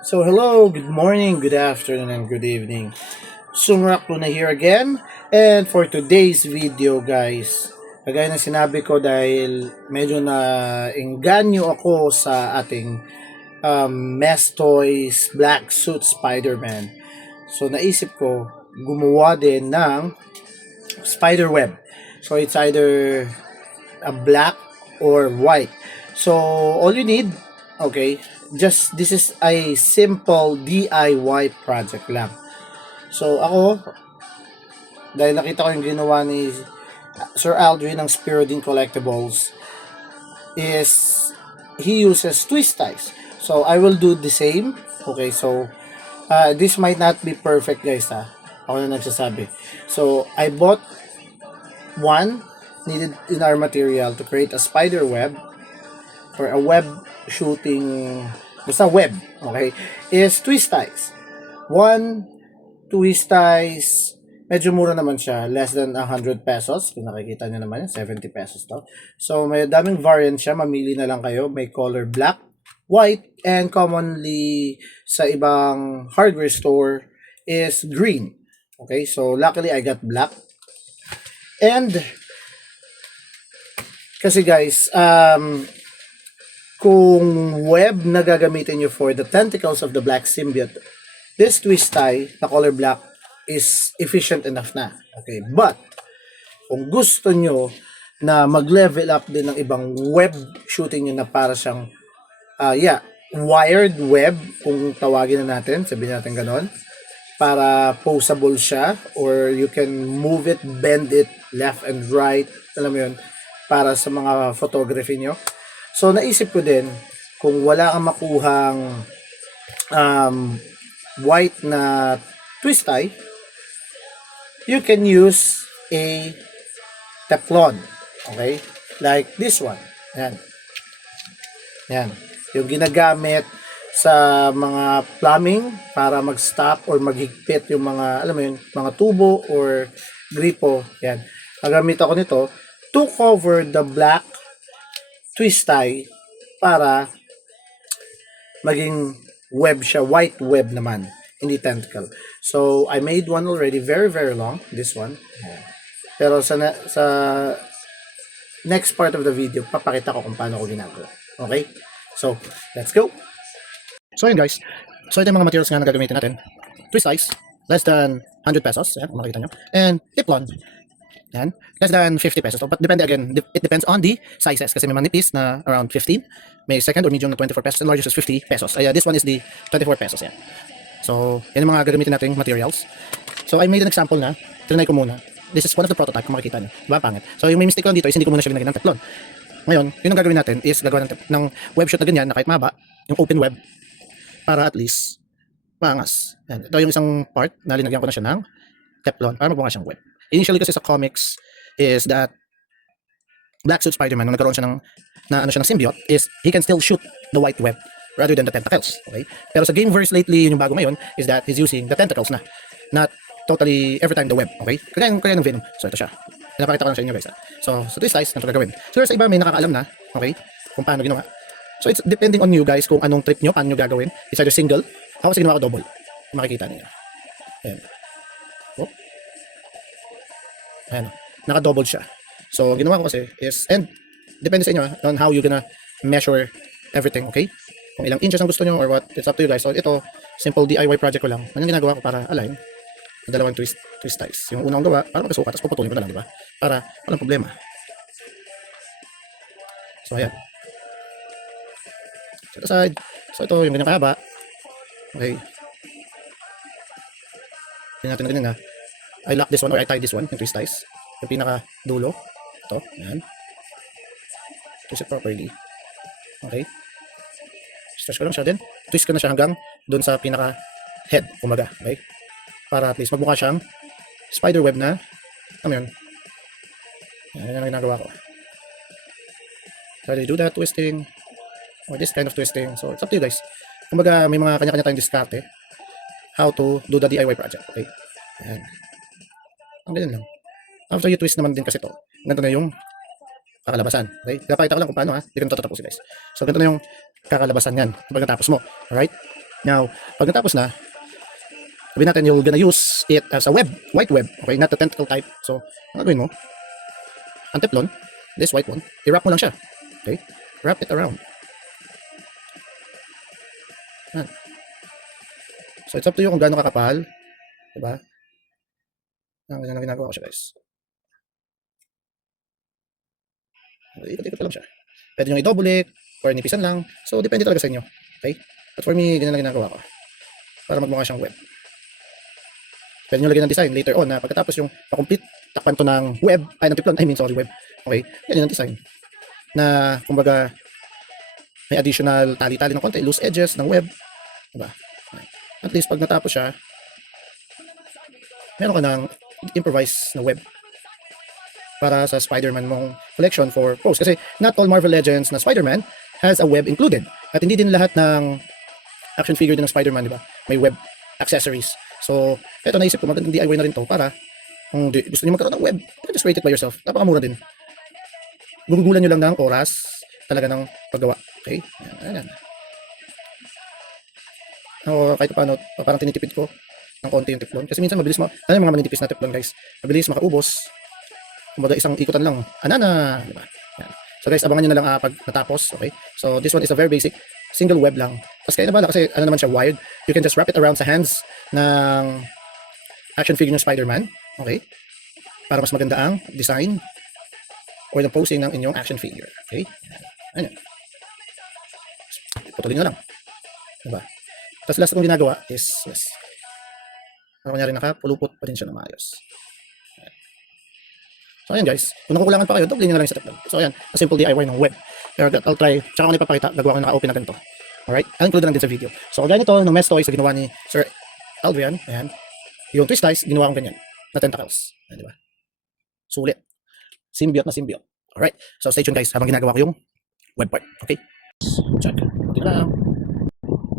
So hello, good morning, good afternoon, and good evening. Sungrak Luna here again. And for today's video guys, kagaya ng sinabi ko dahil medyo na engganyo ako sa ating Mesh Toys Black Suit Spider-Man. So naisip ko gumawa din ng spider web. So it's either a black or white. So all you need, okay, just this is a simple DIY project lang. So ako, dahil nakita ko yung ginawa ni Sir Aldrin ng Spirodine Collectibles, is he uses twist ties. So I will do the same. Okay, so this might not be perfect guys ha. Ako na nagsasabi. So I bought one needed in our material to create a spider web or a web shooting, basta web, okay, is twist ties. One twist ties, medyo mura naman siya, less than 100 pesos. Kung nakikita nyo naman, 70 pesos to. So may daming variant siya, mamili na lang kayo. May color black, white, and commonly sa ibang hardware store is green. Okay, so luckily I got black. And kasi guys, kung web na gagamitin nyo for the tentacles of the black symbiote, this twist tie na color black is efficient enough na. Okay, but kung gusto nyo na mag-level up din ng ibang web shooting nyo na para siyang wired web, kung tawagin na natin, sabihin natin ganon, para posable siya, or you can move it, bend it left and right, alam mo yun, para sa mga photography nyo. So naisip ko din, kung wala kang makuhang white na twist tie, you can use a Teflon, okay, like this one. Yan, yan, yung ginagamit sa mga plumbing para mag-stop or maghigpit yung mga, alam mo yun, mga tubo or gripo. Yan, nagamit ako nito to cover the black twist tie para maging web siya, white web naman, hindi tentacle. So I made one already, very very long, this one. Pero sa next part of the video, papakita ko kung paano ko ginagawa. Okay? So, let's go! So yun guys, so ito yung mga materials nga na gagamitin natin. Twist ties, less than 100 pesos, yan, kung makikita nyo. And Teflon, yan, less than 50 pesos. But depende again, it depends on the sizes. Kasi may manipis na around 15, may second or medium na 24 pesos, and largest is 50 pesos. This one is the 24 pesos, yan. So, yan yung mga gagamitin nating materials. So I made an example na, tinry ko muna. This is one of the prototype, kung makikita nyo. Diba, pangit. So yung may mistake ko lang dito is hindi ko muna siya linagyan ng Teflon. Ngayon, yun ang gagawin natin is gagawa ng web shoot na ganyan na kahit mahaba, yung open web, para at least maangas. Yan. Ito yung isang part na linagyan ko na siya ng Teflon para magmukha siyang web. Initially kasi sa comics is that Black Suit Spider-Man, nung nagkaroon siya ng symbiote, is he can still shoot the white web rather than the tentacles. Okay? Pero sa Gameverse lately, yung bago ngayon is that he's using the tentacles na, not totally every time the web. Okay? Kaya ng Venom. So ito siya. Pinapakita ko lang sa inyo guys. So twist ties, na ito gagawin. So sa iba may nakakaalam na, okay, kung paano ginawa. So it's depending on you guys kung anong trip nyo, paano nyo gagawin. It's either single, ako kasi ginawa ko double. Makikita niyo. Ayan. Oh. Ayan. Naka-double siya. So ginawa ko kasi is, and depende sa inyo on how you gonna measure everything, okay? Kung ilang inches ang gusto nyo or what, it's up to you guys. So ito, simple DIY project ko lang. Anong ginagawa ko para align yung dalawang twist ties. Yung unang gawa, para magkasukat, tapos puputulin ko na lang, di ba? Para walang problema. So ayan. Set aside. So ito yung ganyang kahaba. Okay. Tingnan natin na ganyan na. I lock this one or I tie this one, yung twist ties. Yung pinaka dulo. Ito. Yan. Twist it properly. Okay. Stretch ko lang siya din. Twist ko na siya hanggang dun sa pinaka head. Kumaga. Okay. Para at least magmukha siyang spider web na. Ano yun? Yan ang ginagawa ko. So I do that twisting. Or this kind of twisting. So it's up to you guys. Kumbaga may mga kanya-kanya tayong diskarte how to do the DIY project. Okay. Ayan. Ang ganyan lang. After you twist naman din kasi to, ganito na yung kakalabasan. Okay. Pinapakita ko lang kung paano ha. Hindi ko na tatapusin guys. So ganito na yung kakalabasan yan. Kapag natapos mo. Alright. Now, pag natapos na, sabihin natin you're gonna use it as a web, white web, okay, not the tentacle type. So, ang gagawin mo, ang teflon, this white one, i-wrap mo lang siya. Okay? Wrap it around. Yan. So, it's up to you kung gaano kakapal. Diba? Ang ganyan na ginagawa ko siya, guys. Ikot-ikot lang siya. Pwede nyo i-double or nipisan lang. So, depende talaga sa inyo. Okay? But for me, ganyan lang ginagawa ko. Para magmukha siyang web. Pwede nyo lagyan ng design later on na pagkatapos yung complete takpan to ng web, ay ng teflon, web. Okay? Yan yung design. Na, kumbaga, may additional tali-tali ng konti, loose edges ng web. Diba? At least, pag natapos siya, meron ka ng improvise na web para sa Spider-Man mong collection for post. Kasi not all Marvel Legends na Spider-Man has a web included. At hindi din lahat ng action figure din ng Spider-Man, di ba? May web accessories. So, eto naisip ko, magandang DIY na rin to para kung gusto niyo magkaroon ng web, just rate it by yourself. Napakamura din. Gugugulan nyo lang ng oras talaga ng paggawa. Okay? Ayan. O kahit paano, parang tinitipid ko ng konti yung teflon. Kasi minsan mabilis ano yung mga maninipis na teflon, guys? Mabilis makaubos. Kumbaga isang ikutan lang. Anana! Diba? Yan. So guys, abangan nyo na lang pag natapos. Okay? So this one is a very basic single web lang. Tapos kaya na bala kasi ano naman siya, wired. You can just wrap it around sa hands ng action figure ng Spider-Man. Okay? Para mas maganda ang design or the posing ng inyong action figure. Okay? Ayan. Putulin nyo lang. Diba? Tapos last kong ginagawa is, yes. Ano kunyari nakapulupot pa din siya na maayos. So ayan guys, kung nakukulangan pa kayo, doble nyo na lang sa teflon. So ayan, a simple DIY ng web. Pero I'll try, tsaka ko na ipapakita, gagawa ko ng naka-open na ganito. Alright, I'll include na din sa video. So kagaya nito, ng mesh toys na ginawa ni Sir Aldrian, ayan. Yung twist ties, ginawa kong ganyan, na tentacles. Ayan, diba? Sulit. Symbiote na symbiote. Alright, so stay tuned guys, habang ginagawa ko yung web part. Okay? Check. Ito lang.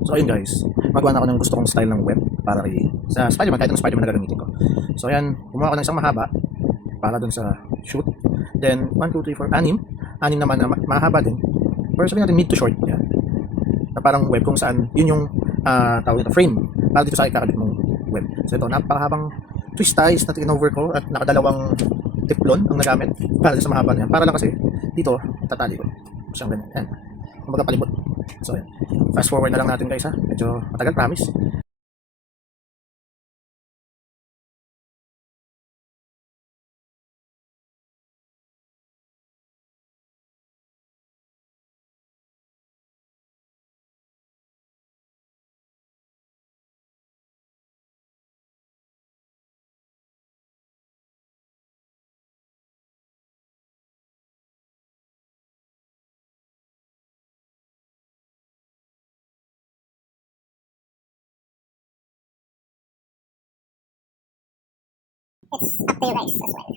So ayun guys, magawa na ako ng gusto kong style ng web para sa Spider-Man, kahit ng Spider-Man na gagamitin ko. So ayan, gumawa ko ng isang mahaba para dun sa shoot. Then 1, 2, 3, 4, 6 naman na mahaba din. Pero sabihin natin mid to short. Yan. Na parang web kung saan yun yung tawag nito, frame para dito sa ikakabit mong web. So ito, napakahabang twist ties na tinover ko at nakadalawang teflon ang nagamit para sa mahaba niya. Para lang kasi dito, tatali ko. Siyang ganyan. Yan. Kumbaga palibot. So yan. Fast forward na lang natin guys ha. Medyo matagal, promise. It's up to you guys as well.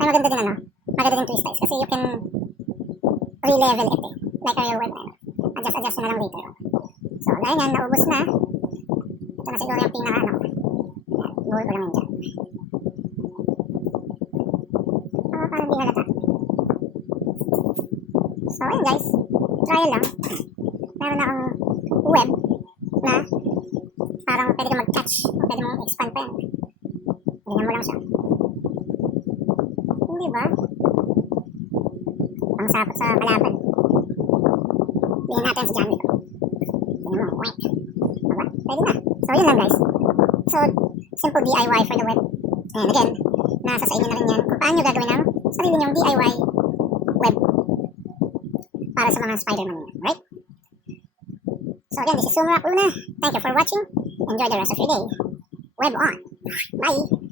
Ay, maganda din ano. Maganda din twist ties kasi you can re-level it eh. Like your web ano. Adjust na lang later on. So, dahil yan, naubos na. Ito na siguro yung pinaka ano. Yan, buhol ko lang yun dyan. Parang di halata. So, ayun guys. Trial lang. Meron akong web na parang pwede ka mag-catch o pwede mong expand pa yan. Ganyan mo lang siya. Hindi ba? Pang sapot sa kalaban. Bigyan natin si John dito. Ganyan mo, wait. Diba? Pwede na. So, yun lang guys. So, simple DIY for the web. And again, nasa sa inyo na rin yan kung paano nyo gagawin ang sarili nyong DIY web para sa mga Spider-Man nyo. Right? So again, this is Sumrak Luna. Thank you for watching. Enjoy the rest of your day. Web on. Bye.